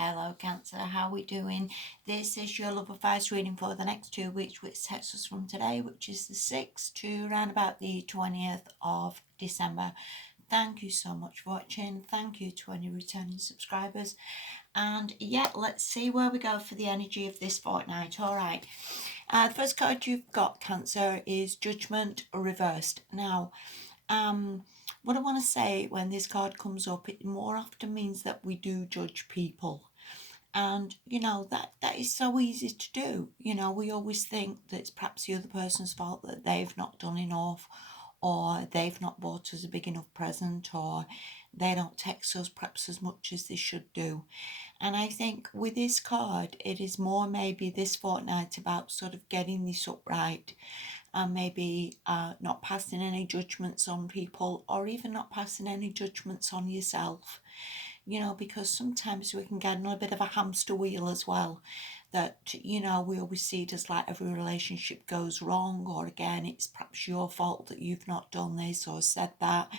Hello Cancer, how are we doing? This is your love advice reading for the next 2 weeks, which takes us from today, which is the 6th, to around about the 20th of December. Thank you so much for watching. Thank you to any returning subscribers. And yeah, let's see where we go for the energy of this fortnight. All right. The first card you've got, Cancer, is Judgment Reversed. Now, what I want to say when this card comes up, it more often means that we do judge people. And that is so easy to do. We always think that it's perhaps the other person's fault, that they've not done enough, or they've not bought us a big enough present, or they don't text us perhaps as much as they should do. And I think with this card, it is more maybe this fortnight about sort of getting this upright, and maybe not passing any judgments on people, or even not passing any judgments on yourself. Because sometimes we can get in a bit of a hamster wheel as well, that, we always see it as like every relationship goes wrong, or again, it's perhaps your fault that you've not done this or said that.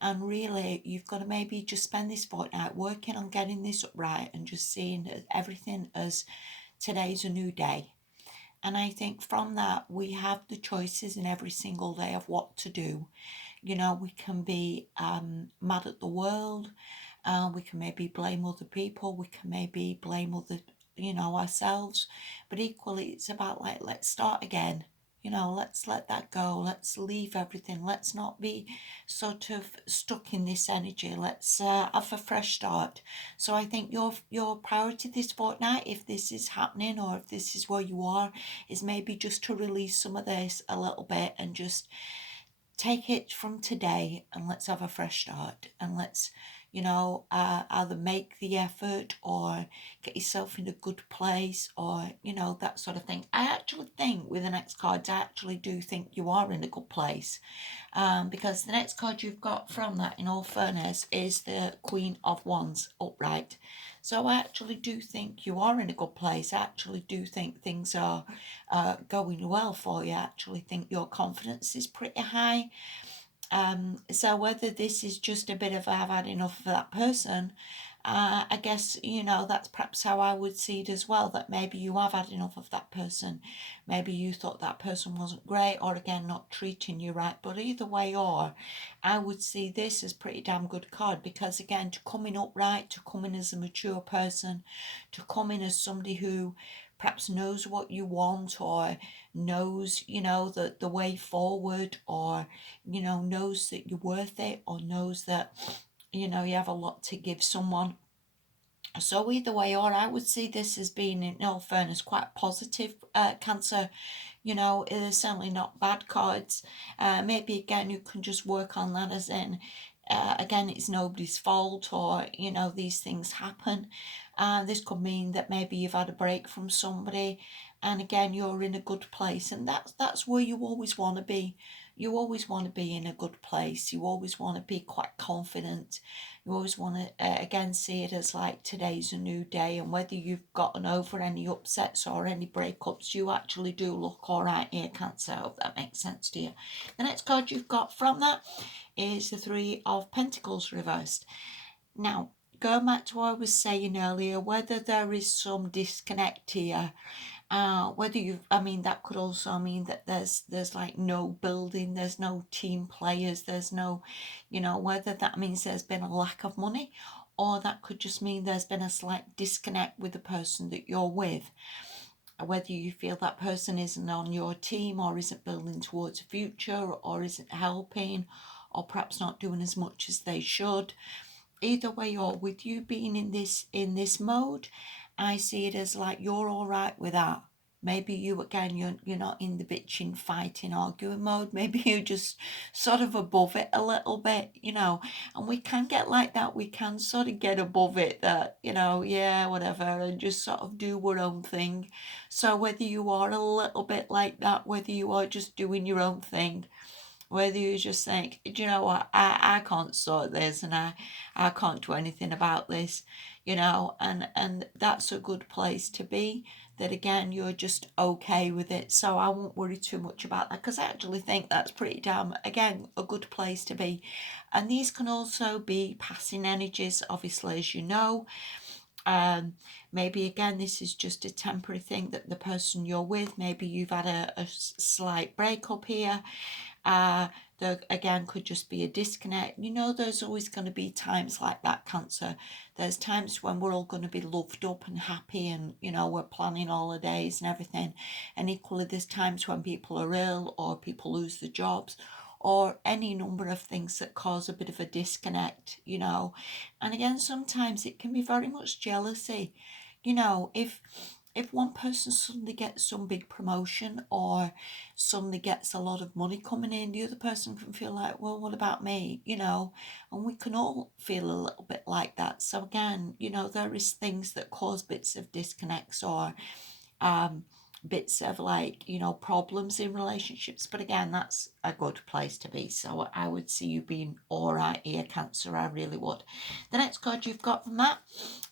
And really, you've got to maybe just spend this fortnight working on getting this upright and just seeing everything as today's a new day. And I think from that, we have the choices in every single day of what to do. We can be mad at the world. We can maybe blame other people. We can maybe blame ourselves. But equally, it's about like, let's start again. Let's let that go. Let's leave everything. Let's not be sort of stuck in this energy. Let's have a fresh start. So I think your priority this fortnight, if this is happening or if this is where you are, is maybe just to release some of this a little bit and just take it from today, and let's have a fresh start, and let's either make the effort or get yourself in a good place, or that sort of thing. I actually think with the next cards, I actually do think you are in a good place, because the next card you've got from that, in all fairness, is the Queen of Wands upright. So I actually do think you are in a good place. I actually do think things are going well for you. I actually think your confidence is pretty high. So whether this is just a bit of I've had enough of that person, I guess, that's perhaps how I would see it as well, that maybe you have had enough of that person. Maybe you thought that person wasn't great, or again, not treating you right. But either way, or I would see this as pretty damn good card, because again, to come in upright, to come in as a mature person, to come in as somebody who perhaps knows what you want, or knows, the way forward, or, knows that you're worth it, or knows that, you have a lot to give someone. So either way, or I would see this as being, in all fairness, quite positive, Cancer. It is certainly not bad cards. Maybe again, you can just work on that, as in, again, it's nobody's fault, or these things happen. This could mean that maybe you've had a break from somebody, and again, you're in a good place, and that's where you always want to be. You always want to be in a good place. You always want to be quite confident. You always want to, again, see it as like today's a new day, and whether you've gotten over any upsets or any breakups, you actually do look all right here, Cancer. I hope that makes sense to you. The next card you've got from that is the Three of Pentacles reversed. Now, going back to what I was saying earlier, whether there is some disconnect here, that could also mean that there's like no building, there's no team players, there's no, whether that means there's been a lack of money, or that could just mean there's been a slight disconnect with the person that you're with. Whether you feel that person isn't on your team, or isn't building towards a future, or isn't helping, or perhaps not doing as much as they should. Either way, or with you being in this mode, I see it as like you're all right with that. Maybe you, again, you're not in the bitching, fighting, arguing mode. Maybe you're just sort of above it a little bit, and we can get like that. We can sort of get above it, that, yeah, whatever, and just sort of do our own thing. So whether you are a little bit like that, whether you are just doing your own thing, whether you just think, do you know what, I can't sort this, and I can't do anything about this, and that's a good place to be, that again, you're just okay with it. So I won't worry too much about that, because I actually think that's pretty damn, again, a good place to be. And these can also be passing energies, obviously, as you know. Maybe again this is just a temporary thing that the person you're with, maybe you've had a slight breakup here. There again could just be a disconnect. You know, there's always going to be times like that, Cancer. There's times when we're all going to be loved up and happy, and you know, we're planning holidays and everything, and equally there's times when people are ill or people lose their jobs or any number of things that cause a bit of a disconnect, you know. And again, sometimes it can be very much jealousy. You know, if one person suddenly gets some big promotion or suddenly gets a lot of money coming in, the other person can feel like, well, what about me? You know, and we can all feel a little bit like that. So again, you know, there is things that cause bits of disconnects or bits of, like, you know, problems in relationships, but again, that's a good place to be. So I would see you being all right here, Cancer. I really would. The next card you've got from that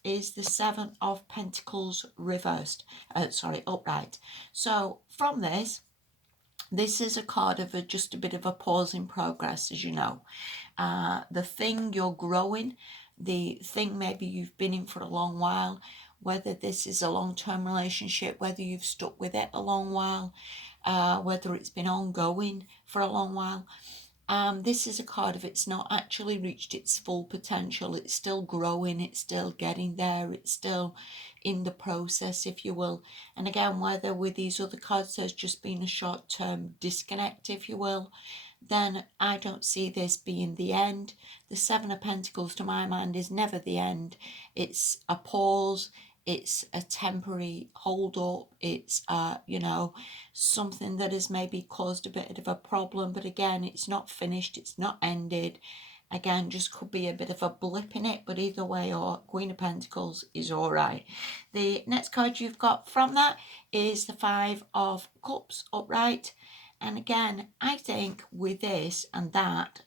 is the Seven of Pentacles reversed, upright. So from this is a card of just a bit of a pause in progress, as you know. The thing you're growing, the thing maybe you've been in for a long while, whether this is a long-term relationship, whether you've stuck with it a long while, whether it's been ongoing for a long while. This is a card of it's not actually reached its full potential. It's still growing, it's still getting there, it's still in the process, if you will. And again, whether with these other cards there's just been a short-term disconnect, if you will, then I don't see this being the end. The Seven of Pentacles, to my mind, is never the end. It's a pause. It's a temporary hold up. It's, you know, something that has maybe caused a bit of a problem. But again, it's not finished. It's not ended. Again, just could be a bit of a blip in it. But either way, or Queen of Pentacles is all right. The next card you've got from that is the Five of Cups upright. And again, I think with this and that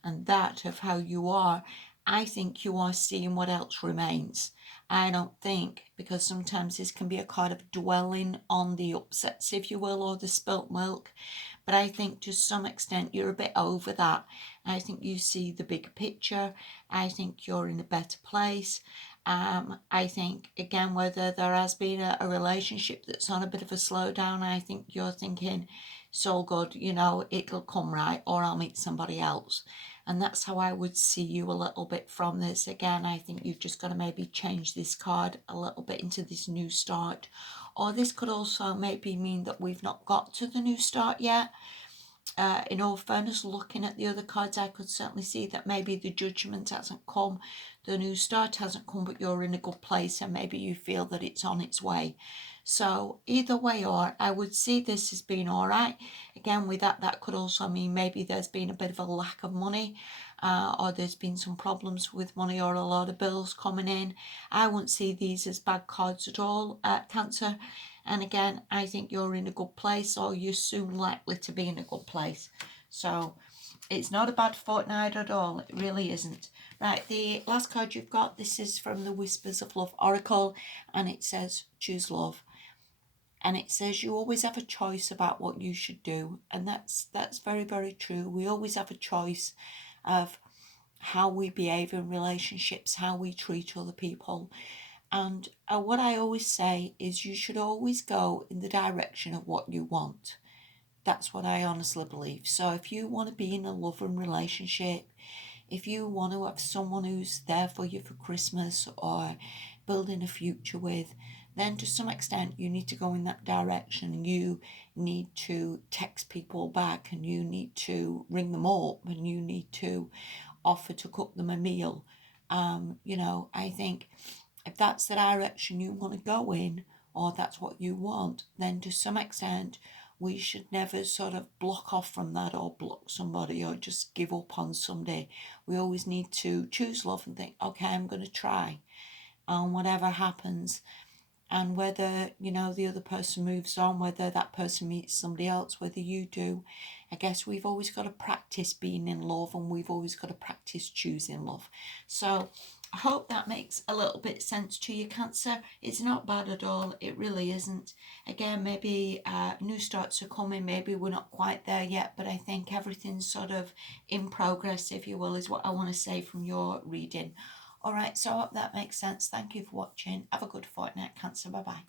of how you are, I think you are seeing what else remains. I don't think, because sometimes this can be a card of dwelling on the upsets, if you will, or the spilt milk. But I think to some extent you're a bit over that. I think you see the big picture. I think you're in a better place. I think, again, whether there has been a relationship that's on a bit of a slowdown, I think you're thinking, it's all good, you know, it'll come right, or I'll meet somebody else. And that's how I would see you a little bit from this. Again, I think you've just got to maybe change this card a little bit into this new start. Or this could also maybe mean that we've not got to the new start yet. In all fairness, looking at the other cards, I could certainly see that maybe the judgment hasn't come, the new start hasn't come, but you're in a good place and maybe you feel that it's on its way. So either way, or I would see this as being all right. Again, with that could also mean maybe there's been a bit of a lack of money, or there's been some problems with money or a lot of bills coming in. I wouldn't see these as bad cards at all, Cancer. And again, I think you're in a good place, or you're soon likely to be in a good place. So it's not a bad fortnight at all. It really isn't. Right, the last card you've got, this is from the Whispers of Love Oracle, and it says, choose love. And it says you always have a choice about what you should do. And that's very, very true. We always have a choice of how we behave in relationships, how we treat other people. And what I always say is you should always go in the direction of what you want. That's what I honestly believe. So if you want to be in a loving relationship, if you want to have someone who's there for you for Christmas or building a future with, then to some extent you need to go in that direction. You need to text people back, and you need to ring them up, and you need to offer to cook them a meal. You know, I think if that's the direction you want to go in, or that's what you want, then to some extent we should never sort of block off from that, or block somebody, or just give up on somebody. We always need to choose love and think, okay, I'm going to try, and whatever happens. And whether, you know, the other person moves on, whether that person meets somebody else, whether you do, I guess we've always got to practice being in love, and we've always got to practice choosing love. So I hope that makes a little bit sense to you, Cancer. It's not bad at all. It really isn't. Again, maybe new starts are coming. Maybe we're not quite there yet, but I think everything's sort of in progress, if you will, is what I want to say from your reading. Alright, so I hope that makes sense. Thank you for watching. Have a good fortnight, Cancer. Bye bye.